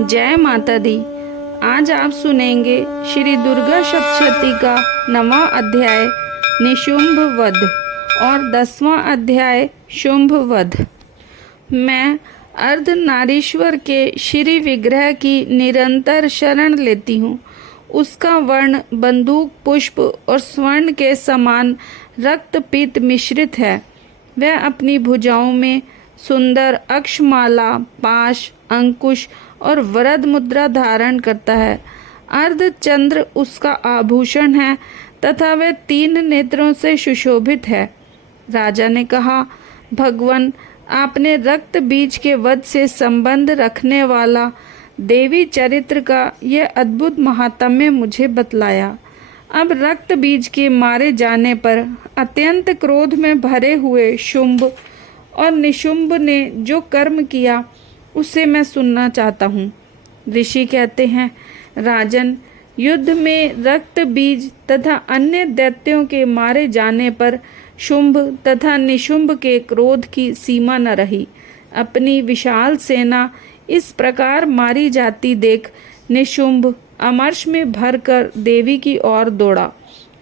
जय माता दी। आज आप सुनेंगे श्री दुर्गा सप्तशती का 9वां अध्याय निशुंभ वध और 10वां अध्याय शुंभ वध। मैं अर्धनारीश्वर के श्री विग्रह की निरंतर शरण लेती हूँ। उसका वर्ण बंदूक पुष्प और स्वर्ण के समान रक्त पीत मिश्रित है। वह अपनी भुजाओं में सुंदर अक्षमाला, पाश, अंकुश और वरद मुद्रा धारण करता है। अर्धचंद्र उसका आभूषण है तथा वह 3 नेत्रों से सुशोभित है। राजा ने कहा, भगवान, आपने रक्त बीज के वध से संबंध रखने वाला देवी चरित्र का यह अद्भुत महात्म्य मुझे बतलाया। अब रक्त बीज के मारे जाने पर अत्यंत क्रोध में भरे हुए शुंभ और निशुंभ ने जो कर्म किया उसे मैं सुनना चाहता हूँ। ऋषि कहते हैं, राजन, युद्ध में रक्त बीज तथा अन्य दैत्यों के मारे जाने पर शुंभ तथा निशुंभ के क्रोध की सीमा न रही। अपनी विशाल सेना इस प्रकार मारी जाती देख निशुंभ अमर्ष में भरकर देवी की ओर दौड़ा।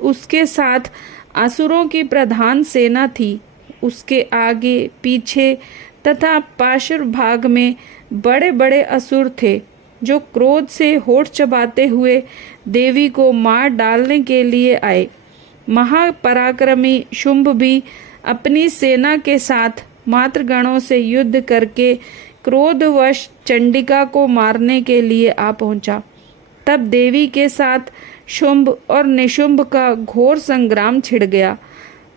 उसके साथ असुरों की प्रधान सेना थी। उसके आगे पीछे तथा पार्श्व भाग में बड़े बड़े असुर थे जो क्रोध से होठ चबाते हुए देवी को मार डालने के लिए आए। महापराक्रमी शुंभ भी अपनी सेना के साथ मातृगणों से युद्ध करके क्रोधवश चंडिका को मारने के लिए आ पहुंचा। तब देवी के साथ शुंभ और निशुंभ का घोर संग्राम छिड़ गया।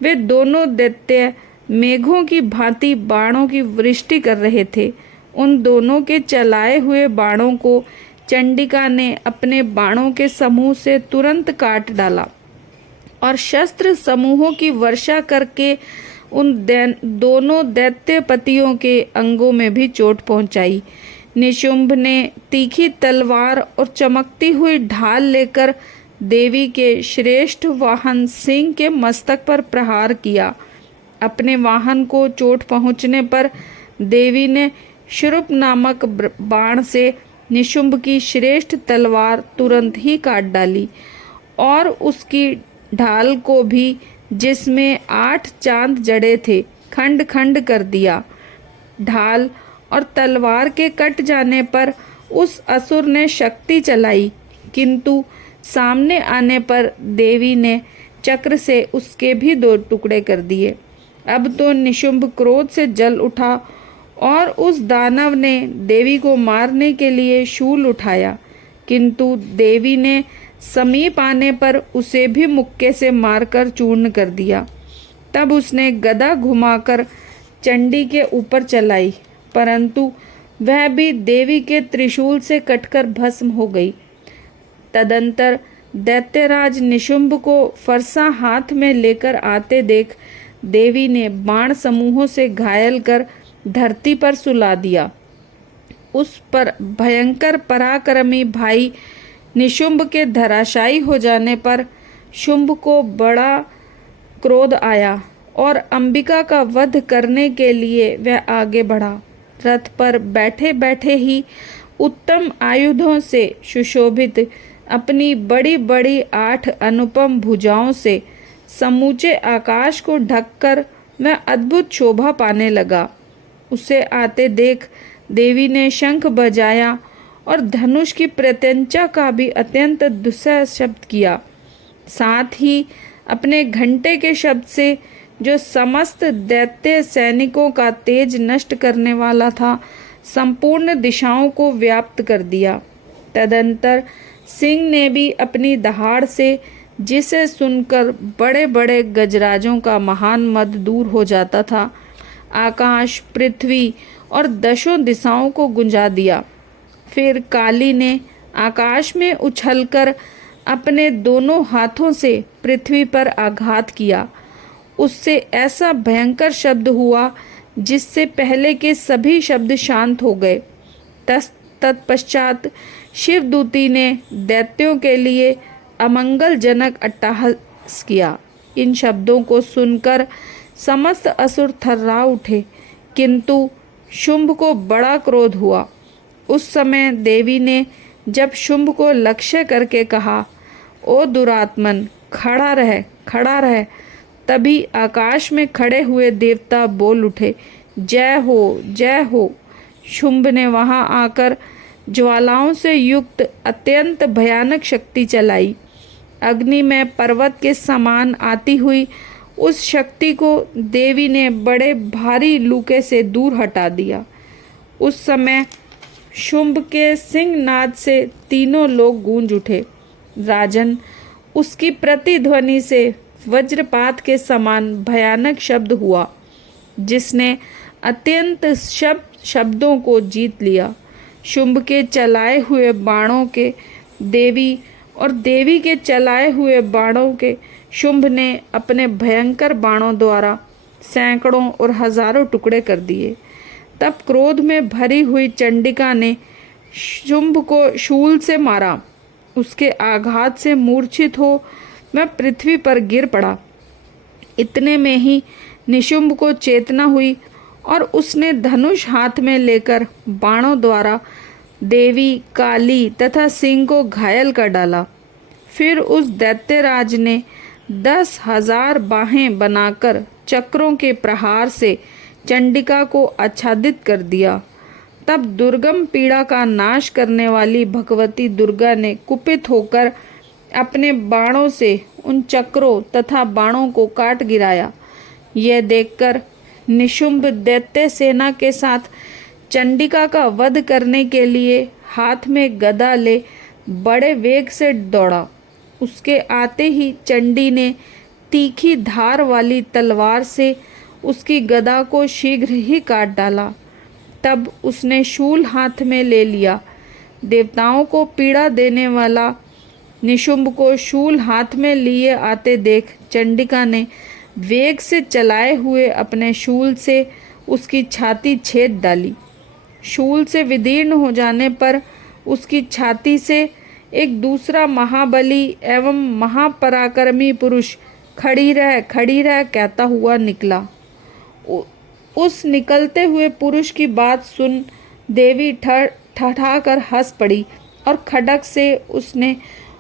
वे दोनों दैत्य मेघों की भांति बाणों की वृष्टि कर रहे थे। उन दोनों के चलाए हुए बाणों को चंडिका ने अपने बाणों के समूह से तुरंत काट डाला और शस्त्र समूहों की वर्षा करके उन दोनों दैत्यपतियों के अंगों में भी चोट पहुंचाई। निशुंभ ने तीखी तलवार और चमकती हुई ढाल लेकर देवी के श्रेष्ठ वाहन सिंह के मस्तक पर प्रहार किया। अपने वाहन को चोट पहुंचने पर देवी ने शुरूप नामक बाण से निशुंभ की श्रेष्ठ तलवार तुरंत ही काट डाली और उसकी ढाल को भी, जिसमें 8 चांद जड़े थे, खंड खंड कर दिया। ढाल और तलवार के कट जाने पर उस असुर ने शक्ति चलाई, किंतु सामने आने पर देवी ने चक्र से उसके भी 2 टुकड़े कर दिए। अब तो निशुंभ क्रोध से जल उठा और उस दानव ने देवी को मारने के लिए शूल उठाया, किंतु देवी ने समीप आने पर उसे भी मुक्के से मारकर चूर्ण कर दिया। तब उसने गदा घुमाकर चंडी के ऊपर चलाई, परंतु वह भी देवी के त्रिशूल से कटकर भस्म हो गई। तदंतर दैत्यराज निशुंभ को फरसा हाथ में लेकर आते देख देवी ने बाण समूहों से घायल कर धरती पर सुला दिया। उस पर भयंकर पराक्रमी भाई निशुंभ के धराशायी हो जाने पर शुंभ को बड़ा क्रोध आया और अंबिका का वध करने के लिए वह आगे बढ़ा। रथ पर बैठे बैठे ही उत्तम आयुधों से सुशोभित अपनी बड़ी बड़ी 8 अनुपम भुजाओं से समूचे आकाश को ढककर वह अद्भुत शोभा पाने लगा। उसे आते देख देवी ने शंख बजाया और धनुष की प्रत्यंचा का भी अत्यंत दुस्सह शब्द किया। साथ ही अपने घंटे के शब्द से, जो समस्त दैत्य सैनिकों का तेज नष्ट करने वाला था, संपूर्ण दिशाओं को व्याप्त कर दिया। तदंतर सिंह ने भी अपनी दहाड़ से, जिसे सुनकर बड़े बड़े गजराजों का महान मद दूर हो जाता था, आकाश, पृथ्वी और 10 दिशाओं को गुंजा दिया। फिर काली ने आकाश में उछलकर अपने दोनों हाथों से पृथ्वी पर आघात किया। उससे ऐसा भयंकर शब्द हुआ जिससे पहले के सभी शब्द शांत हो गए। तत्पश्चात शिवदूती ने दैत्यों के लिए अमंगलजनक अट्टहास किया। इन शब्दों को सुनकर समस्त असुर थर्रा उठे, किंतु शुंभ को बड़ा क्रोध हुआ। उस समय देवी ने जब शुंभ को लक्ष्य करके कहा, ओ दुरात्मन, खड़ा रह, खड़ा रह, तभी आकाश में खड़े हुए देवता बोल उठे, जय हो, जय हो। शुंभ ने वहां आकर ज्वालाओं से युक्त अत्यंत भयानक शक्ति चलाई। अग्नि में पर्वत के समान आती हुई उस शक्ति को देवी ने बड़े भारी लूके से दूर हटा दिया। उस समय शुंभ के सिंहनाद से तीनों लोग गूंज उठे। राजन, उसकी प्रतिध्वनि से वज्रपात के समान भयानक शब्द हुआ, जिसने अत्यंत शब्दों को जीत लिया। शुंभ के चलाए हुए बाणों के देवी और देवी के चलाए हुए बाणों के शुंभ ने अपने भयंकर बाणों द्वारा सैकड़ों और हजारों टुकड़े कर दिए। तब क्रोध में भरी हुई चंडिका ने शुंभ को शूल से मारा। उसके आघात से मूर्छित हो वह पृथ्वी पर गिर पड़ा। इतने में ही निशुंभ को चेतना हुई और उसने धनुष हाथ में लेकर बाणों द्वारा देवी, काली तथा सिंह को घायल कर डाला। फिर उस दैत्यराज ने 10,000 बाहें बनाकर चक्रों के प्रहार से चंडिका को आच्छादित कर दिया। तब दुर्गम पीड़ा का नाश करने वाली भगवती दुर्गा ने कुपित होकर अपने बाणों से उन चक्रों तथा बाणों को काट गिराया। यह देखकर निशुंभ दैत्य सेना के साथ चंडिका का वध करने के लिए हाथ में गदा ले बड़े वेग से दौड़ा। उसके आते ही चंडी ने तीखी धार वाली तलवार से उसकी गदा को शीघ्र ही काट डाला। तब उसने शूल हाथ में ले लिया। देवताओं को पीड़ा देने वाला निशुंभ को शूल हाथ में लिए आते देख चंडिका ने वेग से चलाए हुए अपने शूल से उसकी छाती छेद डाली। शूल से विदीर्ण हो जाने पर उसकी छाती से एक दूसरा महाबली एवं महापराक्रमी पुरुष खड़ी रह कहता हुआ निकला। उस निकलते हुए पुरुष की बात सुन देवी ठठाकर हंस पड़ी और खड्ग से उसने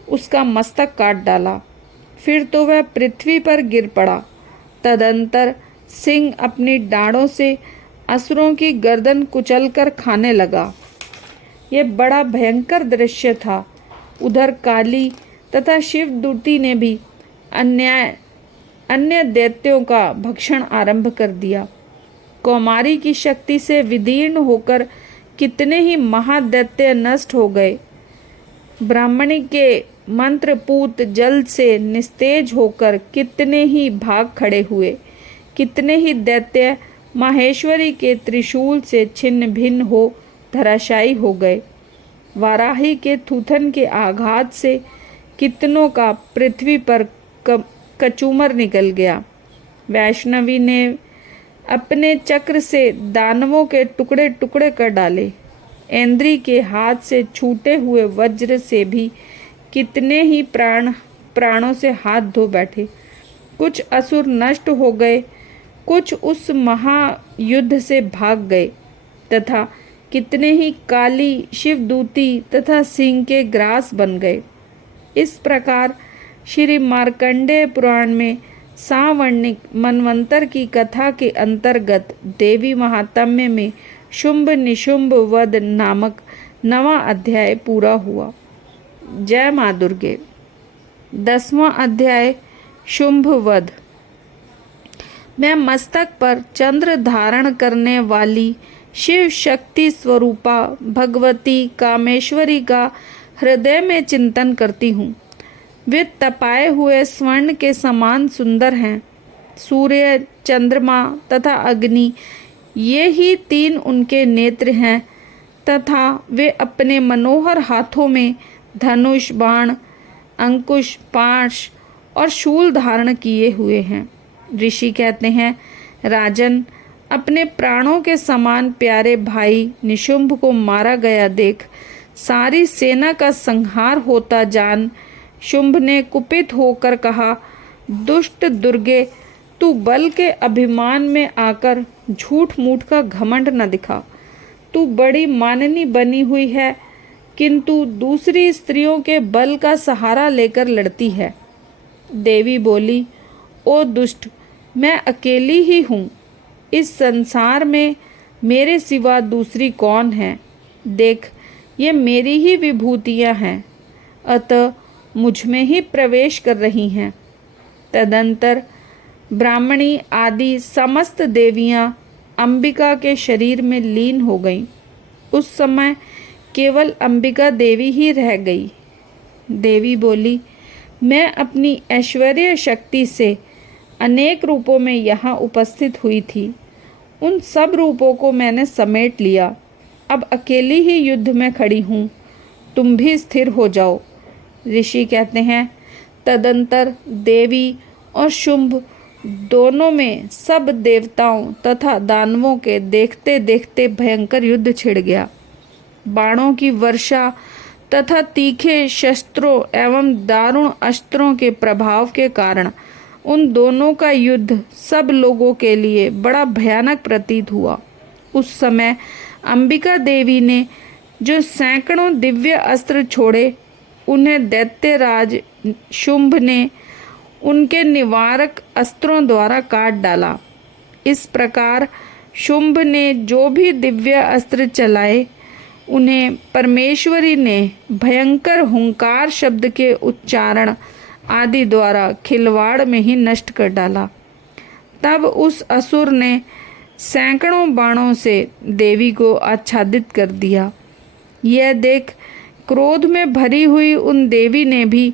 उसका मस्तक काट डाला। फिर तो वह पृथ्वी पर गिर पड़ा। तदंतर सिंह अपनी डांडों से असुरों की गर्दन कुचलकर खाने लगा। यह बड़ा भयंकर दृश्य था। उधर काली तथा शिवदूती ने भी अन्य दैत्यों का भक्षण आरंभ कर दिया। कौमारी की शक्ति से विदीर्ण होकर कितने ही महादैत्य नष्ट हो गए। ब्राह्मणी के मंत्रपूत जल से निस्तेज होकर कितने ही भाग खड़े हुए। कितने ही दैत्य माहेश्वरी के त्रिशूल से छिन्न भिन्न हो धराशायी हो गए। वाराही के थूथन के आघात से कितनों का पृथ्वी पर कचूमर निकल गया। वैष्णवी ने अपने चक्र से दानवों के टुकड़े टुकड़े कर डाले। इंद्री के हाथ से छूटे हुए वज्र से भी कितने ही प्राणों से हाथ धो बैठे। कुछ असुर नष्ट हो गए, कुछ उस महायुद्ध से भाग गए तथा कितने ही काली, शिवदूती तथा सिंह के ग्रास बन गए। इस प्रकार श्री मार्कंडेय पुराण में सावर्णिक मनवंतर की कथा के अंतर्गत देवी महात्म्य में शुंभ निशुंभ वध नामक 9वां अध्याय पूरा हुआ। जय माँ दुर्गे। 10वां अध्याय शुंभ वध। मैं मस्तक पर चंद्र धारण करने वाली शिव शक्ति स्वरूपा भगवती कामेश्वरी का हृदय में चिंतन करती हूँ। वे तपाए हुए स्वर्ण के समान सुंदर हैं। सूर्य, चंद्रमा तथा अग्नि, ये ही 3 उनके नेत्र हैं तथा वे अपने मनोहर हाथों में धनुष, बाण, अंकुश, पाश और शूल धारण किए हुए हैं। ऋषि कहते हैं, राजन, अपने प्राणों के समान प्यारे भाई निशुंभ को मारा गया देख सारी सेना का संहार होता जान शुंभ ने कुपित होकर कहा, दुष्ट दुर्गे, तू बल के अभिमान में आकर झूठ मूठ का घमंड न दिखा। तू बड़ी माननी बनी हुई है, किंतु दूसरी स्त्रियों के बल का सहारा लेकर लड़ती है। देवी बोली, ओ दुष्ट, मैं अकेली ही हूँ। इस संसार में मेरे सिवा दूसरी कौन है? देख, ये मेरी ही विभूतियाँ हैं, अतः मुझ में ही प्रवेश कर रही हैं। तदंतर ब्राह्मणी आदि समस्त देवियाँ अंबिका के शरीर में लीन हो गईं। उस समय केवल अंबिका देवी ही रह गई। देवी बोली, मैं अपनी ऐश्वर्य शक्ति से अनेक रूपों में यहाँ उपस्थित हुई थी। उन सब रूपों को मैंने समेट लिया। अब अकेली ही युद्ध में खड़ी हूँ। तुम भी स्थिर हो जाओ। ऋषि कहते हैं, तदंतर देवी और शुंभ दोनों में सब देवताओं तथा दानवों के देखते देखते भयंकर युद्ध छिड़ गया। बाणों की वर्षा तथा तीखे शस्त्रों एवं दारुण अस्त्रों के प्रभाव के कारण उन दोनों का युद्ध सब लोगों के लिए बड़ा भयानक प्रतीत हुआ। उस समय अंबिका देवी ने जो सैकड़ों दिव्य अस्त्र छोड़े, उन्हें दैत्यराज शुंभ ने उनके निवारक अस्त्रों द्वारा काट डाला। इस प्रकार शुंभ ने जो भी दिव्य अस्त्र चलाए, उन्हें परमेश्वरी ने भयंकर हुंकार शब्द के उच्चारण आदि द्वारा खिलवाड़ में ही नष्ट कर डाला। तब उस असुर ने सैकड़ों बाणों से देवी को आच्छादित कर दिया। यह देख क्रोध में भरी हुई उन देवी ने भी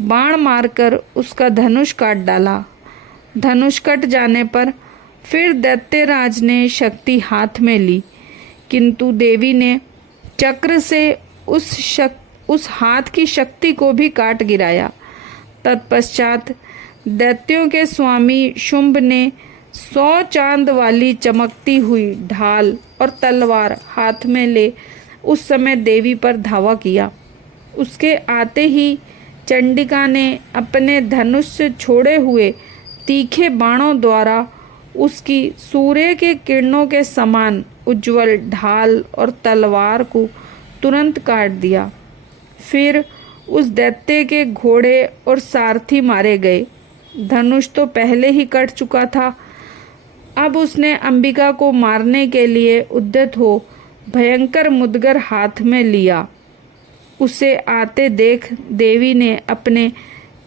बाण मारकर उसका धनुष काट डाला। धनुष कट जाने पर फिर दैत्यराज ने शक्ति हाथ में ली, किंतु देवी ने चक्र से उस हाथ की शक्ति को भी काट गिराया। तत्पश्चात दैत्यों के स्वामी शुंभ ने 100 चांद वाली चमकती हुई ढाल और तलवार हाथ में ले उस समय देवी पर धावा किया। उसके आते ही चंडिका ने अपने धनुष से छोड़े हुए तीखे बाणों द्वारा उसकी सूर्य के किरणों के समान उज्जवल ढाल और तलवार को तुरंत काट दिया। फिर उस दैत्य के घोड़े और सारथी मारे गए। धनुष तो पहले ही कट चुका था। अब उसने अंबिका को मारने के लिए उद्यत हो भयंकर मुदगर हाथ में लिया। उसे आते देख देवी ने अपने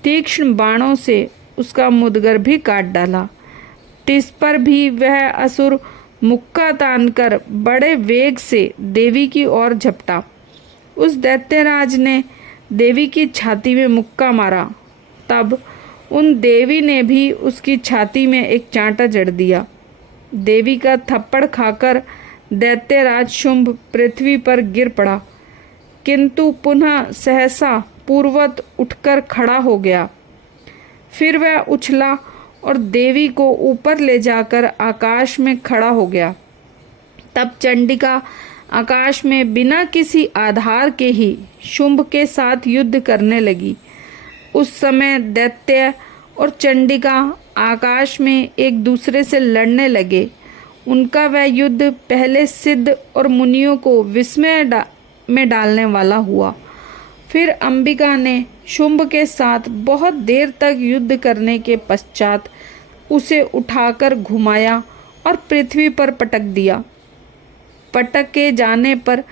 तीक्ष्ण बाणों से उसका मुदगर भी काट डाला। तिस पर भी वह असुर मुक्का तानकर बड़े वेग से देवी की ओर झपटा। उस दैत्यराज ने देवी की छाती में मुक्का मारा। तब उन देवी ने भी उसकी छाती में एक चांटा जड़ दिया। देवी का थप्पड़ खाकर दैत्यराज शुंभ पृथ्वी पर गिर पड़ा, किंतु पुनः सहसा पूर्वत उठकर खड़ा हो गया। फिर वह उछला और देवी को ऊपर ले जाकर आकाश में खड़ा हो गया। तब चंडिका आकाश में बिना किसी आधार के ही शुंभ के साथ युद्ध करने लगी। उस समय दैत्य और चंडिका आकाश में एक दूसरे से लड़ने लगे। उनका वह युद्ध पहले सिद्ध और मुनियों को विस्मय में डालने वाला हुआ। फिर अंबिका ने शुंभ के साथ बहुत देर तक युद्ध करने के पश्चात उसे उठाकर घुमाया और पृथ्वी पर पटक दिया। पटक के जाने पर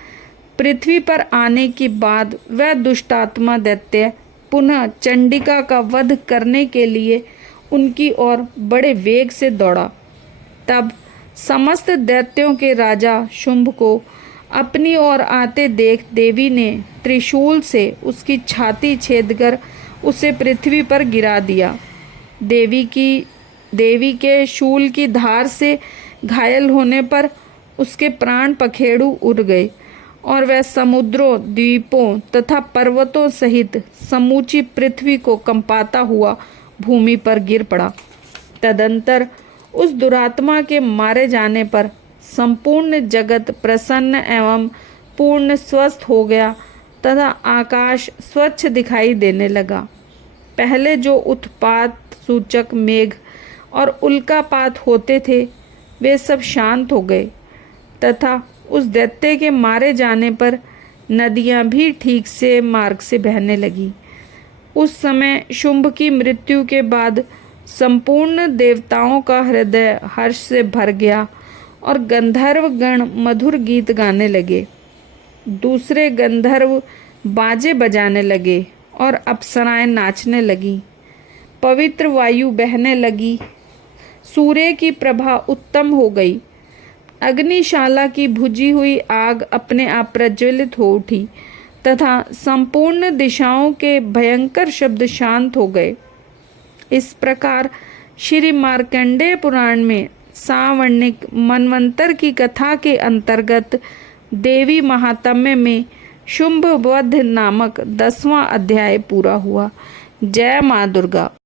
पृथ्वी पर आने के बाद वह दुष्टात्मा दैत्य पुनः चंडिका का वध करने के लिए उनकी ओर बड़े वेग से दौड़ा। तब समस्त दैत्यों के राजा शुंभ को अपनी ओर आते देख देवी ने त्रिशूल से उसकी छाती छेदकर उसे पृथ्वी पर गिरा दिया। देवी के शूल की धार से घायल होने पर उसके प्राण पखेरु उड़ गए और वह समुद्रों, द्वीपों तथा पर्वतों सहित समूची पृथ्वी को कंपाता हुआ भूमि पर गिर पड़ा। तदंतर उस दुरात्मा के मारे जाने पर संपूर्ण जगत प्रसन्न एवं पूर्ण स्वस्थ हो गया तथा आकाश स्वच्छ दिखाई देने लगा। पहले जो उत्पात सूचक मेघ और उल्कापात होते थे वे सब शांत हो गए तथा उस दैत्य के मारे जाने पर नदियां भी ठीक से मार्ग से बहने लगी। उस समय शुंभ की मृत्यु के बाद संपूर्ण देवताओं का हृदय हर्ष से भर गया और गंधर्व गण मधुर गीत गाने लगे। दूसरे गंधर्व बाजे बजाने लगे और अप्सराएं नाचने लगी। पवित्र वायु बहने लगी। सूर्य की प्रभा उत्तम हो गई। अग्निशाला की बुझी हुई आग अपने आप प्रज्वलित हो उठी तथा संपूर्ण दिशाओं के भयंकर शब्द शांत हो गए। इस प्रकार श्री मार्कंडेय पुराण में सावर्णिक मनवंतर की कथा के अंतर्गत देवी महात्म्य में शुंभ वध नामक 10वां अध्याय पूरा हुआ। जय माँ दुर्गा।